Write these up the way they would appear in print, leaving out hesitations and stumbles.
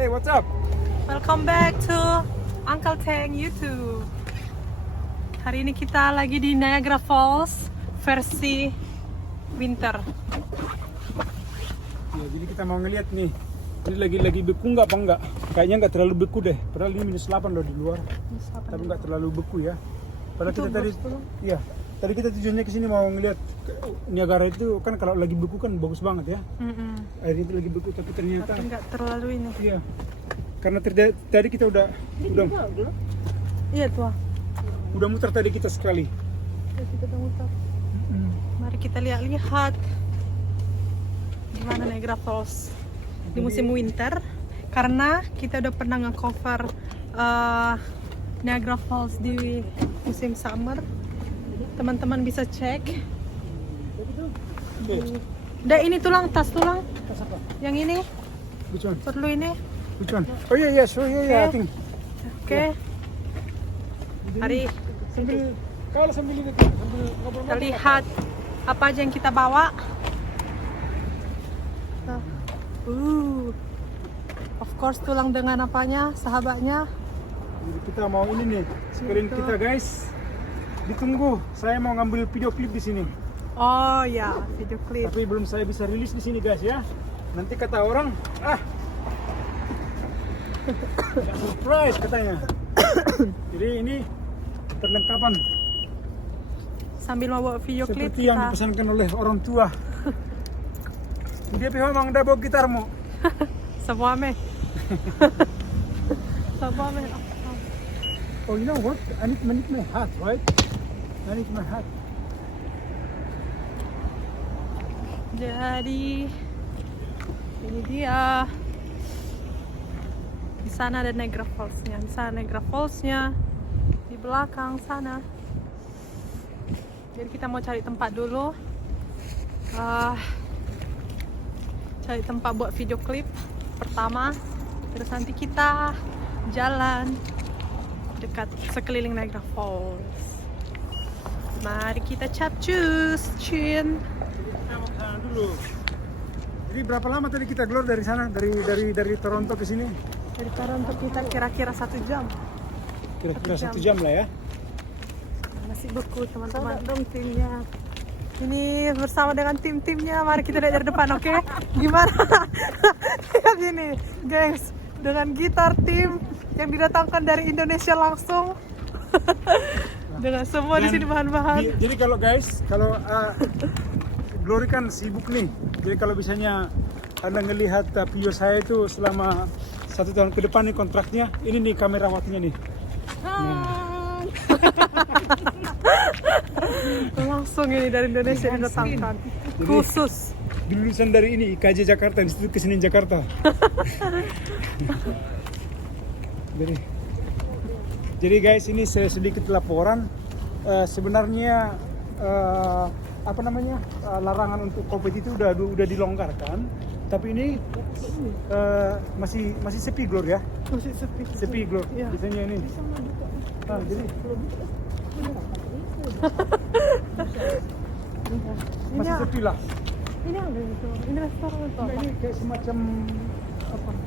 Hey, what's up? Welcome back to Uncle Tang YouTube. Hari ini kita lagi di Niagara Falls versi winter. Ya, jadi kita mau ngeliat nih. Ini lagi beku nggak apa enggak? Kayaknya nggak terlalu beku deh. Padahal ini -8 loh di luar. Tapi nggak terlalu beku ya. Padahal Itu kita tadi, iya. Tadi kita tujuannya ke sini mau ngeliat Niagara itu kan kalau lagi beku kan bagus banget ya. Air itu lagi beku tapi ternyata Tapi nggak terlalu ini. iya. Karena tadi kita udah Iya tuh. udah muter tadi kita sekali. Kita muter. Mari kita lihat gimana Niagara Falls di musim winter. Karena kita udah pernah nge-cover Niagara Falls di musim summer. Teman-teman bisa cek. Udah ini tas tulang. Tas apa? Yang ini Which one? perlu ini. Which one? Oh iya iya, sure iya, I think. Oke. Mari Sambil lihat, sambil ngobrol. kita lihat apa aja yang kita bawa. Of course tulang dengan apanya, sahabatnya. Jadi kita mau ini nih, sekalian kita guys. Ditunggu, saya mau ngambil video klip di sini. Oh ya, video klip. Tapi belum saya bisa rilis di sini guys ya. Nanti kata orang, surprise katanya. Jadi ini perlengkapan Sambil mau bawa video klip seperti yang dipesankan oleh orang tua. Dia memang udah bawa gitarmu. Semua me. Semua me. Oh, you know what? I need my hat, right? I need my hat. Jadi ini dia. Di sana ada Niagara Falls-nya. Di sana Niagara Falls-nya. Di belakang sana. Jadi kita mau cari tempat dulu. Cari tempat buat video klip pertama. Terus nanti kita jalan dekat sekeliling Niagara Falls. Mari kita capcus, Chin. Kita mau kesana dulu. Jadi berapa lama tadi kita keluar dari sana, dari Toronto ke sini? Dari Toronto kita kira-kira 1 jam. Kira-kira 1 1 jam lah ya. Masih beku teman-teman. Dong timnya. Ini bersama dengan tim-timnya. Mari kita lihat dari depan, oke? Gimana? Lihat ini, guys. Dengan gitar tim yang didatangkan dari Indonesia langsung. Dengan semua di sini bahan-bahan. Jadi kalau guys, Glory kan sibuk nih. Jadi kalau misalnya Anda ngelihat video saya itu selama 1 tahun ke depan nih kontraknya, ini nih kamerawatinya nih. Langsung ini dari Indonesia didatangkan. Khusus. Lulusan dari ini IKJ Jakarta, Institut Kesenian Jakarta. Jadi guys, ini saya sedikit laporan. Sebenarnya larangan untuk COVID itu udah dilonggarkan, tapi ini masih sepi Glor ya. Masih sepi. Sepi Glor. Ya. Biasanya ini. Jadi masih sepi lah. Ini ada itu. Ini restoran atau apa? Ini kayak semacam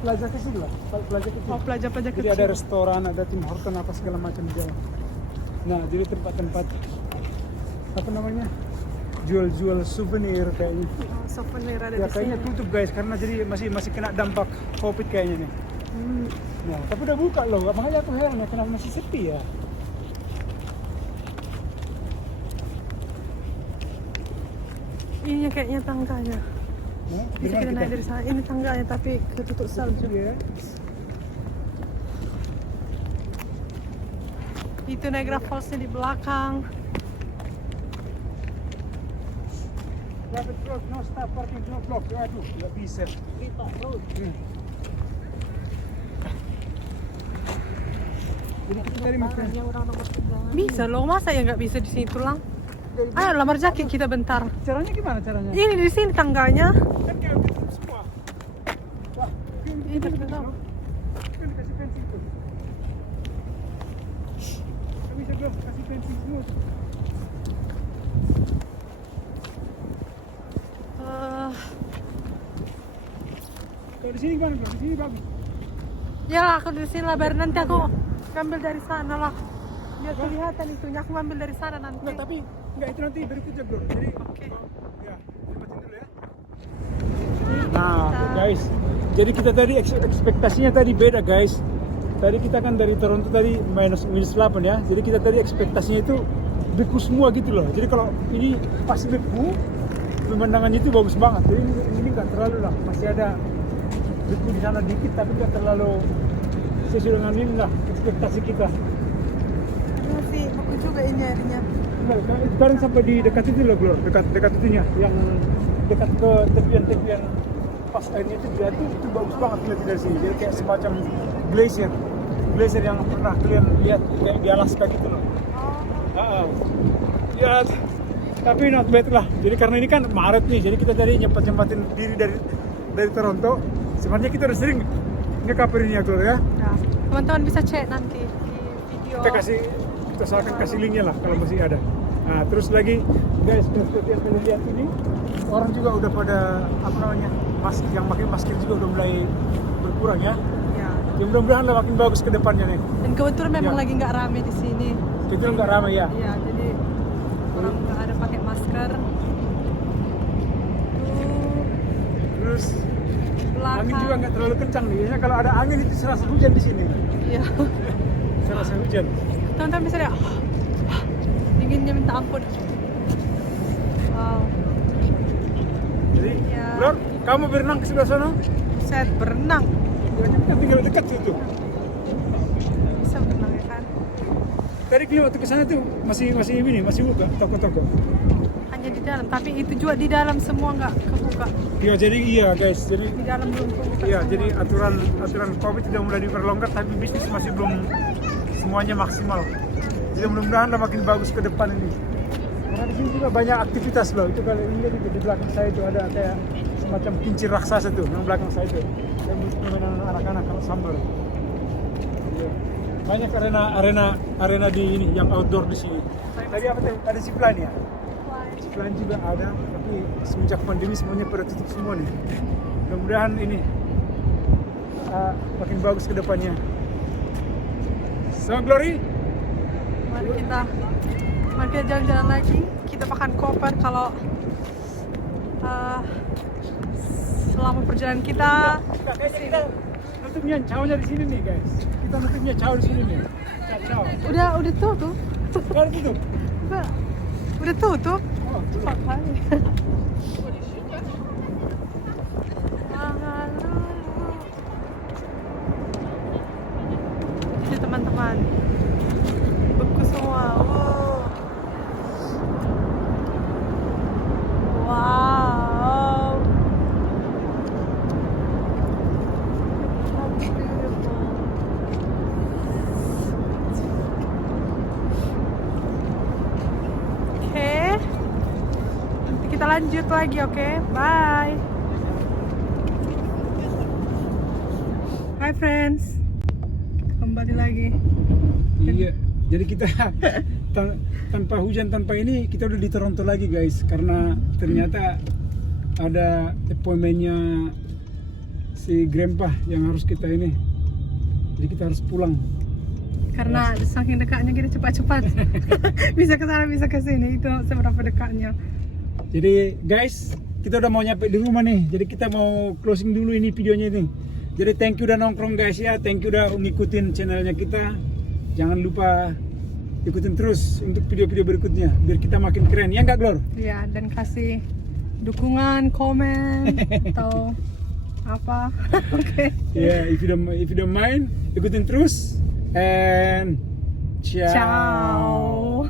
plaza kecil lah, plaza kecil. Oh, pelajar-pelajar Jadi kecil. ada restoran, ada Tim Horton apa segala macam di jalan. Nah, jadi tempat-tempat jual-jual souvenir kayaknya. Oh, souvenir ada Ya di kayaknya sini. tutup guys karena jadi masih kena dampak COVID kayaknya nih. Nah, tapi udah buka loh, makanya aku heran ya kenapa masih sepi ya. Ini kayaknya tangganya. Nah, Bisa kita naik dari sana. Ini tangganya tapi ketutup salju. ya. Itu Niagara Falls-nya di belakang. Private road, no stop parking, no block. Aduh, nggak bisa. Bisa loh, masa ya nggak bisa di sini tulang? Ayo lamar jaket kita bentar. Caranya gimana caranya? Ini di sini tangganya. Kan kayak tutup semua. Wah, Ini tutup. kan dikasih pensi itu. Nggak bisa belum kasih pensi semua. Kalau di sini gimana? Di sini bagus. Ya lah, aku di sini lah, baru nanti aku ngambil dari sana lah. Biar kelihatan itunya, aku ngambil dari sana nanti. Enggak, tapi enggak itu nanti berikutnya bro. Jadi Oke. ya, nikmatin dulu ya. Nah, guys, jadi kita tadi ekspektasinya tadi beda guys. Tadi kita kan dari Toronto tadi -8 ya. Jadi kita tadi ekspektasinya itu beku semua gitu loh. Jadi kalau ini pas beku, pemandangannya itu bagus banget. Jadi ini nggak terlalu lah, masih ada beku di sana dikit, tapi nggak terlalu sesuai dengan ini lah ekspektasi kita. Masih aku juga ini airnya. Nah, sekarang sampai di dekat itu loh, Glor. Dekat itunya, yang dekat ke tepian-tepian pas airnya itu jatuh, itu bagus banget lihat dari sini. Jadi kayak semacam glacier yang pernah kalian lihat kayak di Alaska gitu loh. Ya, tapi not bad lah. Jadi karena ini kan Maret nih, jadi kita tadi nyempat-nyempatin diri dari Toronto. Sebenarnya kita udah sering nge-cover ini ya, Glor ya. Ya, teman-teman bisa cek nanti di video. Kita usahakan kasih linknya lah kalau masih ada. Nah, terus lagi guys, seperti yang kalian lihat ini, orang juga udah pada apa namanya, yang pakai masker juga udah mulai berkurang ya. Ya. Ya mudah-mudahan lah makin bagus ke depannya nih. Dan kebetulan memang Ya. lagi nggak rame di sini. Itu nggak ramai ya. Iya, jadi orang nggak ada pakai masker. Terus Belakang. angin juga nggak terlalu kencang nih. Biasanya kalau ada angin itu serasa hujan di sini. Iya. Serasa hujan. Teman-teman bisa lihat. Dinginnya minta ampun. Wow. Jadi, Ya. Lord, kamu berenang ke sebelah sana? Set berenang. Ya, kita tinggal dekat situ. Bisa berenang ya kan? Tadi kita waktu ke sana tuh masih buka toko-toko. Hanya di dalam, tapi itu juga di dalam semua nggak kebuka. Ya jadi iya guys, jadi Di dalam belum kebuka. iya, semua. jadi aturan Covid sudah mulai diperlonggar, tapi bisnis masih belum semuanya maksimal. Jadi mudah-mudahan lah makin bagus ke depan ini. Karena di sini juga banyak aktivitas loh. Itu kalau ini lihat di belakang saya itu ada kayak semacam kincir raksasa tuh, yang belakang saya itu. Yang permainan anak-anak kalau sambar. Iya. Banyak arena di ini yang outdoor di sini. Tadi apa tuh? Ada zipline ya? Zipline juga ada, tapi semenjak pandemi semuanya pada tutup semua nih. Mudah-mudahan ini makin bagus ke depannya. So, Glory, Mari kita jalan-jalan lagi. Kita makan koper kalau selama perjalanan kita. kayaknya kita nutupnya cownya di sini nih guys. Kita nutupnya cow di sini nih. Cow. Udah tutup. Baru tutup. Udah tutup. Oh, tutup. Cepat kali. Jadi teman-teman, beku semua. Wow. That's beautiful. Oke. Nanti kita lanjut lagi, oke? Bye. Hi friends. Kita kembali lagi. Iya. Jadi kita tanpa hujan, tanpa ini kita udah di Toronto lagi guys, karena ternyata ada appointmentnya si grandpa yang harus kita ini. Jadi kita harus pulang. Karena saking dekatnya kita cepat-cepat bisa ke sana bisa ke sini, itu seberapa dekatnya. Jadi guys, kita udah mau nyampe di rumah nih. Jadi kita mau closing dulu ini videonya ini. Jadi thank you udah nongkrong guys ya, thank you udah ngikutin channelnya kita. Jangan lupa ikutin terus untuk video-video berikutnya biar kita makin keren, ya nggak Glor? Ya, dan kasih dukungan, komen atau apa. Oke. Yeah, if you don't mind, ikutin terus and ciao. Ciao.